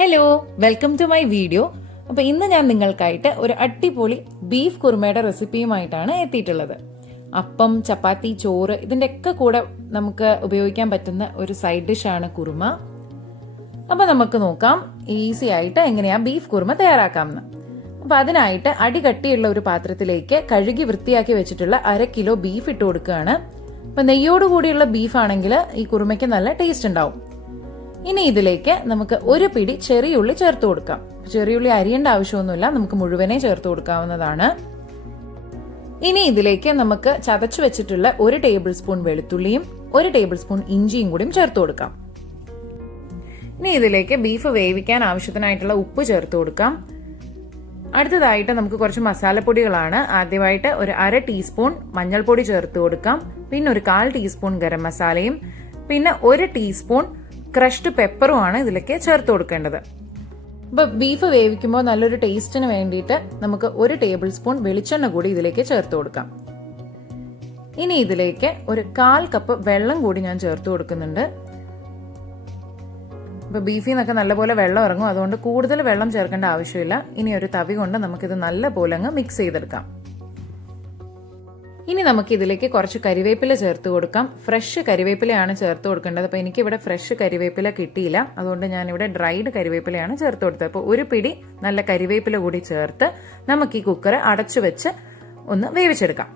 Hello, welcome to my video. അപ്പോൾ ഇന്ന് ഞാൻ നിങ്ങൾക്കായിട്ട് ഒരു അടിപൊളി ബീഫ് കുറുമയുടെ റെസിപ്പിയുമായിട്ടാണ് എത്തിയിട്ടുള്ളത്. അപ്പം, ചപ്പാത്തി, ചോറ് ഇതിൻ്റെയൊക്കെ കൂടെ നമുക്ക് ഉപയോഗിക്കാൻ പറ്റുന്ന ഒരു സൈഡ് ഡിഷാണ് കുറുമ. അപ്പോൾ നമുക്ക് നോക്കാം ഈസി ആയിട്ട് എങ്ങനെയാ ബീഫ് കുറുമ തയ്യാറാക്കാമെന്ന്. അപ്പോൾ അതിനായിട്ട് അടികട്ടിയുള്ള ഒരു പാത്രത്തിലേക്ക് കഴുകി വൃത്തിയാക്കി വെച്ചിട്ടുള്ള 1/2 കിലോ ബീഫ് ഇട്ട് കൊടുക്കുകയാണ്. അപ്പോൾ നെയ്യോടുകൂടിയുള്ള ബീഫാണെങ്കിൽ ഈ കുറുമയ്ക്ക് നല്ല ടേസ്റ്റ് ഉണ്ടാവും. ഇനി ഇതിലേക്ക് നമുക്ക് ഒരു പിടി ചെറിയുള്ളി ചേർത്ത് കൊടുക്കാം. ചെറിയുള്ളി അരിയേണ്ട ആവശ്യമൊന്നുമില്ല, നമുക്ക് മുഴുവനെ ചേർത്ത് കൊടുക്കാവുന്നതാണ്. ഇനി ഇതിലേക്ക് നമുക്ക് ചതച്ചു വെച്ചിട്ടുള്ള 1 ടേബിൾ സ്പൂൺ വെളുത്തുള്ളിയും 1 ടേബിൾ സ്പൂൺ ഇഞ്ചിയും കൂടിയും ചേർത്ത് കൊടുക്കാം. ഇനി ഇതിലേക്ക് ബീഫ് വേവിക്കാൻ ആവശ്യത്തിനായിട്ടുള്ള ഉപ്പ് ചേർത്ത് കൊടുക്കാം. അടുത്തതായിട്ട് നമുക്ക് കുറച്ച് മസാലപ്പൊടികളാണ്. ആദ്യമായിട്ട് ഒരു 1/2 ടീസ്പൂൺ മഞ്ഞൾപ്പൊടി ചേർത്ത് കൊടുക്കാം. പിന്നെ ഒരു 1/4 ടീസ്പൂൺ ഗരം മസാലയും പിന്നെ 1 ടീസ്പൂൺ ക്രഷ്ഡ് പെപ്പറുമാണ് ഇതിലേക്ക് ചേർത്ത് കൊടുക്കേണ്ടത്. അപ്പൊ ബീഫ് വേവിക്കുമ്പോൾ നല്ലൊരു ടേസ്റ്റിന് വേണ്ടിയിട്ട് നമുക്ക് 1 ടേബിൾ സ്പൂൺ വെളിച്ചെണ്ണ കൂടി ഇതിലേക്ക് ചേർത്ത് കൊടുക്കാം. ഇനി ഇതിലേക്ക് ഒരു 1/4 കപ്പ് വെള്ളം കൂടി ഞാൻ ചേർത്ത് കൊടുക്കുന്നുണ്ട്. അപ്പൊ ബീഫിൽ നിന്നൊക്കെ നല്ലപോലെ വെള്ളം ഇറങ്ങും, അതുകൊണ്ട് കൂടുതൽ വെള്ളം ചേർക്കേണ്ട ആവശ്യമില്ല. ഇനി ഒരു തവി കൊണ്ട് നമുക്കിത് നല്ലപോലെ അങ്ങ് മിക്സ് ചെയ്തെടുക്കാം. ഇനി നമുക്ക് ഇതിലേക്ക് കുറച്ച് കരിവേപ്പില ചേർത്ത് കൊടുക്കാം. ഫ്രഷ് കരിവേപ്പിലയാണ് ചേർത്ത് കൊടുക്കേണ്ടത്. അപ്പോൾ എനിക്കിവിടെ ഫ്രഷ് കരിവേപ്പില കിട്ടിയില്ല, അതുകൊണ്ട് ഞാനിവിടെ ഡ്രൈഡ് കരിവേപ്പിലയാണ് ചേർത്ത് കൊടുത്തത്. അപ്പോൾ ഒരു പിടി നല്ല കരിവേപ്പില കൂടി ചേർത്ത് നമുക്ക് ഈ കുക്കർ അടച്ചു വെച്ച് ഒന്ന് വേവിച്ചെടുക്കാം.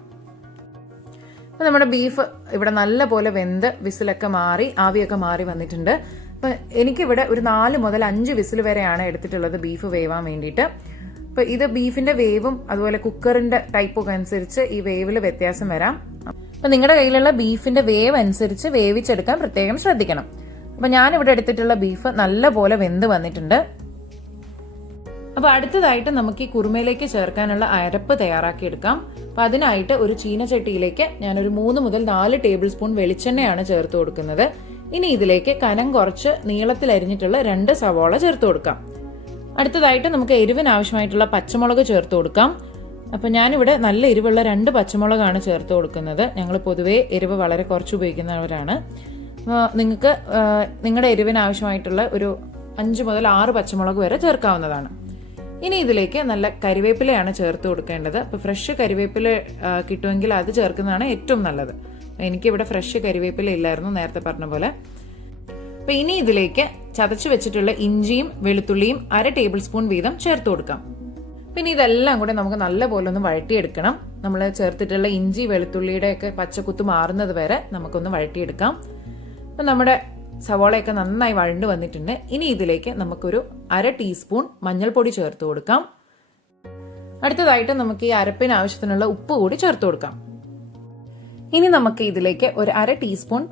അപ്പോൾ നമ്മുടെ ബീഫ് ഇവിടെ നല്ല പോലെ വെന്ത് വിസിലൊക്കെ മാറി ആവിയൊക്കെ മാറി വന്നിട്ടുണ്ട്. അപ്പം എനിക്കിവിടെ ഒരു 4 മുതൽ 5 വിസിൽ വരെയാണ് എടുത്തിട്ടുള്ളത് ബീഫ് വേവാൻ വേണ്ടിയിട്ട്. അപ്പൊ ഇത് ബീഫിന്റെ വേവും അതുപോലെ കുക്കറിന്റെ ടൈപ്പൊക്കെ അനുസരിച്ച് ഈ വേവിൽ വ്യത്യാസം വരാം. അപ്പൊ നിങ്ങളുടെ കയ്യിലുള്ള ബീഫിന്റെ വേവ് അനുസരിച്ച് വേവിച്ചെടുക്കാൻ പ്രത്യേകം ശ്രദ്ധിക്കണം. അപ്പൊ ഞാനിവിടെ എടുത്തിട്ടുള്ള ബീഫ് നല്ല പോലെ വെന്ത് വന്നിട്ടുണ്ട്. അപ്പൊ അടുത്തതായിട്ട് നമുക്ക് ഈ കുറുമയിലേക്ക് ചേർക്കാനുള്ള അരപ്പ് തയ്യാറാക്കി എടുക്കാം. അപ്പൊ അതിനായിട്ട് ഒരു ചീനച്ചട്ടിയിലേക്ക് ഞാനൊരു 3 മുതൽ 4 ടേബിൾ സ്പൂൺ വെളിച്ചെണ്ണയാണ് ചേർത്ത് കൊടുക്കുന്നത്. ഇനി ഇതിലേക്ക് കനം കുറച്ച് നീളത്തിൽ അരിഞ്ഞിട്ടുള്ള 2 സവാള ചേർത്ത് കൊടുക്കാം. അടുത്തതായിട്ട് നമുക്ക് എരിവിന് ആവശ്യമായിട്ടുള്ള പച്ചമുളക് ചേർത്ത് കൊടുക്കാം. അപ്പൊ ഞാനിവിടെ നല്ല എരിവുള്ള 2 പച്ചമുളകാണ് ചേർത്ത് കൊടുക്കുന്നത്. ഞങ്ങൾ പൊതുവേ എരിവ് വളരെ കുറച്ച് ഉപയോഗിക്കുന്നവരാണ്. നിങ്ങൾക്ക് നിങ്ങളുടെ എരിവിന് ആവശ്യമായിട്ടുള്ള ഒരു 5 മുതൽ 6 പച്ചമുളക് വരെ ചേർക്കാവുന്നതാണ്. ഇനി ഇതിലേക്ക് നല്ല കരിവേപ്പിലയാണ് ചേർത്ത് കൊടുക്കേണ്ടത്. അപ്പൊ ഫ്രഷ് കരിവേപ്പില കിട്ടുമെങ്കിൽ അത് ചേർക്കുന്നതാണ് ഏറ്റവും നല്ലത്. എനിക്കിവിടെ ഫ്രഷ് കരിവേപ്പില ഇല്ലായിരുന്നു, നേരത്തെ പറഞ്ഞ പോലെ. അപ്പൊ ഇനി ഇതിലേക്ക് ചതച്ചു വെച്ചിട്ടുള്ള ഇഞ്ചിയും വെളുത്തുള്ളിയും 1/2 ടേബിൾ സ്പൂൺ വീതം ചേർത്ത് കൊടുക്കാം. പിന്നെ ഇതെല്ലാം കൂടെ നമുക്ക് നല്ലപോലെ ഒന്ന് വഴറ്റിയെടുക്കണം. നമ്മൾ ചേർത്തിട്ടുള്ള ഇഞ്ചി വെളുത്തുള്ളിയുടെ ഒക്കെ പച്ചക്കുത്ത് മാറുന്നത് വരെ നമുക്കൊന്ന് വഴറ്റിയെടുക്കാം. അപ്പൊ നമ്മുടെ സവാളയൊക്കെ നന്നായി വഴണ്ടു വന്നിട്ടുണ്ട്. ഇനി ഇതിലേക്ക് നമുക്കൊരു 1/2 ടീസ്പൂൺ മഞ്ഞൾപ്പൊടി ചേർത്ത് കൊടുക്കാം. അടുത്തതായിട്ട് നമുക്ക് ഈ അരപ്പിന് ആവശ്യത്തിനുള്ള ഉപ്പ് കൂടി ചേർത്ത് കൊടുക്കാം. ഇനി നമുക്ക് ഇതിലേക്ക് ഒരു 1/2 ടീസ്പൂൺ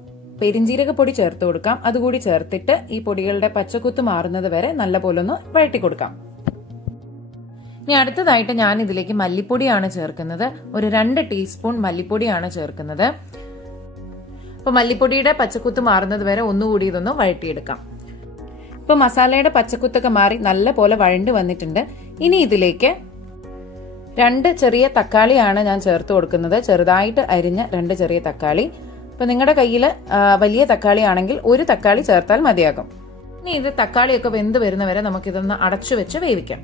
പെരിഞ്ജീരകപ്പൊടി ചേർത്ത് കൊടുക്കാം. അതുകൂടി ചേർത്തിട്ട് ഈ പൊടികളുടെ പച്ചക്കുത്ത് മാറുന്നത് വരെ നല്ലപോലെ ഒന്ന് വഴറ്റി കൊടുക്കാം. ഇനി അടുത്തതായിട്ട് ഞാൻ ഇതിലേക്ക് മല്ലിപ്പൊടിയാണ് ചേർക്കുന്നത്. ഒരു 2 ടീസ്പൂൺ മല്ലിപ്പൊടിയാണ് ചേർക്കുന്നത്. അപ്പൊ മല്ലിപ്പൊടിയുടെ പച്ചക്കുത്ത് മാറുന്നത് വരെ ഒന്നുകൂടി ഇതൊന്ന് വഴറ്റിയെടുക്കാം. ഇപ്പൊ മസാലയുടെ പച്ചക്കുത്തൊക്കെ മാറി നല്ല പോലെ വഴണ്ടു വന്നിട്ടുണ്ട്. ഇനി ഇതിലേക്ക് 2 ചെറിയ തക്കാളിയാണ് ഞാൻ ചേർത്ത് കൊടുക്കുന്നത്. ചെറുതായിട്ട് അരിഞ്ഞ 2 ചെറിയ തക്കാളി. അപ്പൊ നിങ്ങളുടെ കയ്യിൽ വലിയ തക്കാളി ആണെങ്കിൽ 1 തക്കാളി ചേർത്താൽ മതിയാകും. ഇനി ഇത് തക്കാളിയൊക്കെ വെന്ത് വരുന്നവരെ നമുക്കിതൊന്ന് അടച്ചു വെച്ച് വേവിക്കാം.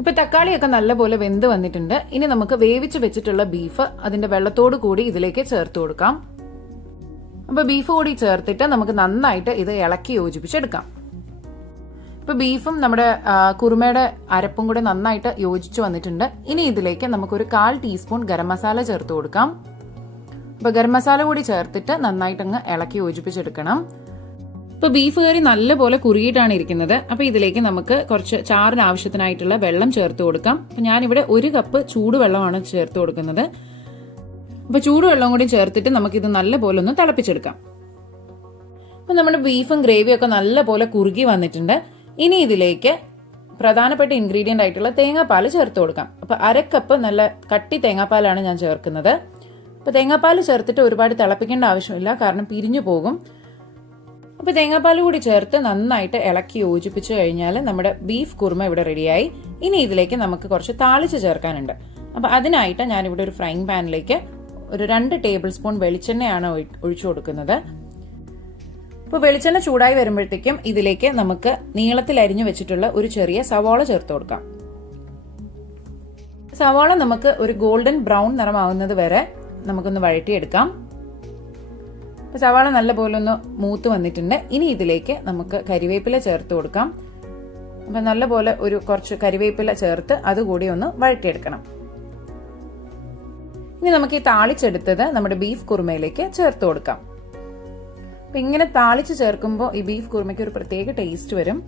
ഇപ്പൊ തക്കാളിയൊക്കെ നല്ലപോലെ വെന്ത് വന്നിട്ടുണ്ട്. ഇനി നമുക്ക് വേവിച്ച് വെച്ചിട്ടുള്ള ബീഫ് അതിന്റെ വെള്ളത്തോട് കൂടി ഇതിലേക്ക് ചേർത്ത് കൊടുക്കാം. അപ്പൊ ബീഫ് കൂടി ചേർത്തിട്ട് നമുക്ക് നന്നായിട്ട് ഇത് ഇളക്കി യോജിപ്പിച്ചെടുക്കാം. ഇപ്പൊ ബീഫും നമ്മുടെ കുറുമയുടെ അരപ്പും കൂടെ നന്നായിട്ട് യോജിച്ചു വന്നിട്ടുണ്ട്. ഇനി ഇതിലേക്ക് നമുക്കൊരു 1/4 ടീസ്പൂൺ ഗരം മസാല ചേർത്ത് കൊടുക്കാം. അപ്പൊ ഗരം മസാല കൂടി ചേർത്തിട്ട് നന്നായിട്ട് അങ്ങ് ഇളക്കി യോജിപ്പിച്ചെടുക്കണം. ഇപ്പൊ ബീഫ് കറി നല്ലപോലെ കുറുകിയിട്ടാണ് ഇരിക്കുന്നത്. അപ്പൊ ഇതിലേക്ക് നമുക്ക് കുറച്ച് ചാറിന് ആവശ്യത്തിനായിട്ടുള്ള വെള്ളം ചേർത്ത് കൊടുക്കാം. അപ്പൊ ഞാനിവിടെ 1 കപ്പ് ചൂടുവെള്ളമാണ് ചേർത്ത് കൊടുക്കുന്നത്. അപ്പൊ ചൂടുവെള്ളം കൂടി ചേർത്തിട്ട് നമുക്കിത് നല്ലപോലെ ഒന്ന് തിളപ്പിച്ചെടുക്കാം. അപ്പൊ നമ്മുടെ ബീഫും ഗ്രേവിയും ഒക്കെ നല്ലപോലെ കുറുകി വന്നിട്ടുണ്ട്. ഇനി ഇതിലേക്ക് പ്രധാനപ്പെട്ട ഇൻഗ്രീഡിയന്റ് ആയിട്ടുള്ള തേങ്ങാപ്പാൽ ചേർത്ത് കൊടുക്കാം. അപ്പൊ 1/2 കപ്പ് നല്ല കട്ടി തേങ്ങാപ്പാലാണ് ഞാൻ ചേർക്കുന്നത്. അപ്പൊ തേങ്ങാപ്പാൽ ചേർത്തിട്ട് ഒരുപാട് തിളപ്പിക്കേണ്ട ആവശ്യമില്ല, കാരണം പിരിഞ്ഞു പോകും. അപ്പൊ തേങ്ങാപ്പാൽ കൂടി ചേർത്ത് നന്നായിട്ട് ഇളക്കി യോജിപ്പിച്ചു കഴിഞ്ഞാൽ നമ്മുടെ ബീഫ് കുറുമ ഇവിടെ റെഡിയായി. ഇനി ഇതിലേക്ക് നമുക്ക് കുറച്ച് താളിച്ച് ചേർക്കാനുണ്ട്. അപ്പൊ അതിനായിട്ട് ഞാനിവിടെ ഒരു ഫ്രൈങ് പാനിലേക്ക് ഒരു 2 ടേബിൾ സ്പൂൺ വെളിച്ചെണ്ണയാണ് ഒഴിച്ചു കൊടുക്കുന്നത്. അപ്പോൾ വെളിച്ചെണ്ണ ചൂടായി വരുമ്പോഴത്തേക്കും ഇതിലേക്ക് നമുക്ക് നീളത്തിൽ അരിഞ്ഞു വെച്ചിട്ടുള്ള ഒരു ചെറിയ സവാള ചേർത്ത് കൊടുക്കാം. സവാള നമുക്ക് ഒരു ഗോൾഡൻ ബ്രൗൺ നിറമാവുന്നത് വരെ നമുക്കൊന്ന് വഴറ്റിയെടുക്കാം. സവാള നല്ലപോലെ ഒന്ന് മൂത്ത് വന്നിട്ടുണ്ട്. ഇനി ഇതിലേക്ക് നമുക്ക് കരിവേപ്പില ചേർത്ത് കൊടുക്കാം. അപ്പൊ നല്ലപോലെ ഒരു കുറച്ച് കരിവേപ്പില ചേർത്ത് അതുകൂടി ഒന്ന് വഴറ്റിയെടുക്കണം. ഇനി നമുക്ക് ഈ താളിച്ചെടുത്തത് നമ്മുടെ ബീഫ് കുറുമയിലേക്ക് ചേർത്ത് കൊടുക്കാം. അപ്പൊ ഇങ്ങനെ താളിച്ച് ചേർക്കുമ്പോൾ ഈ ബീഫ് കുറുമയ്ക്ക് ഒരു പ്രത്യേക ടേസ്റ്റ് വരും.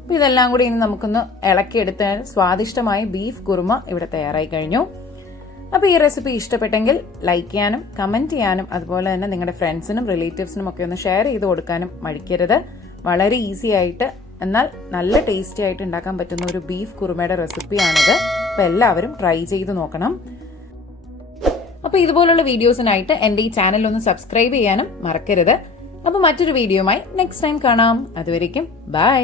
അപ്പൊ ഇതെല്ലാം കൂടി ഇനി നമുക്കൊന്ന് ഇളക്കിയെടുത്താൽ സ്വാദിഷ്ടമായ ബീഫ് കുറുമ ഇവിടെ തയ്യാറായി കഴിഞ്ഞു. അപ്പൊ ഈ റെസിപ്പി ഇഷ്ടപ്പെട്ടെങ്കിൽ ലൈക്ക് ചെയ്യാനും കമന്റ് ചെയ്യാനും അതുപോലെ തന്നെ നിങ്ങളുടെ ഫ്രണ്ട്സിനും റിലേറ്റീവ്സിനും ഒക്കെ ഒന്ന് ഷെയർ ചെയ്ത് കൊടുക്കാനും മടിക്കരുത്. വളരെ ഈസി ആയിട്ട് എന്നാൽ നല്ല ടേസ്റ്റി ആയിട്ട് ഉണ്ടാക്കാൻ പറ്റുന്ന ഒരു ബീഫ് കുറുമയുടെ റെസിപ്പിയാണിത്. അപ്പൊ എല്ലാവരും ട്രൈ ചെയ്ത് നോക്കണം. അപ്പൊ ഇതുപോലുള്ള വീഡിയോസിനായിട്ട് എന്റെ ഈ ചാനൽ ഒന്ന് സബ്സ്ക്രൈബ് ചെയ്യാനും മറക്കരുത്. അപ്പൊ മറ്റൊരു വീഡിയോയുമായി നെക്സ്റ്റ് ടൈം കാണാം. അതുവരേക്കും ബൈ.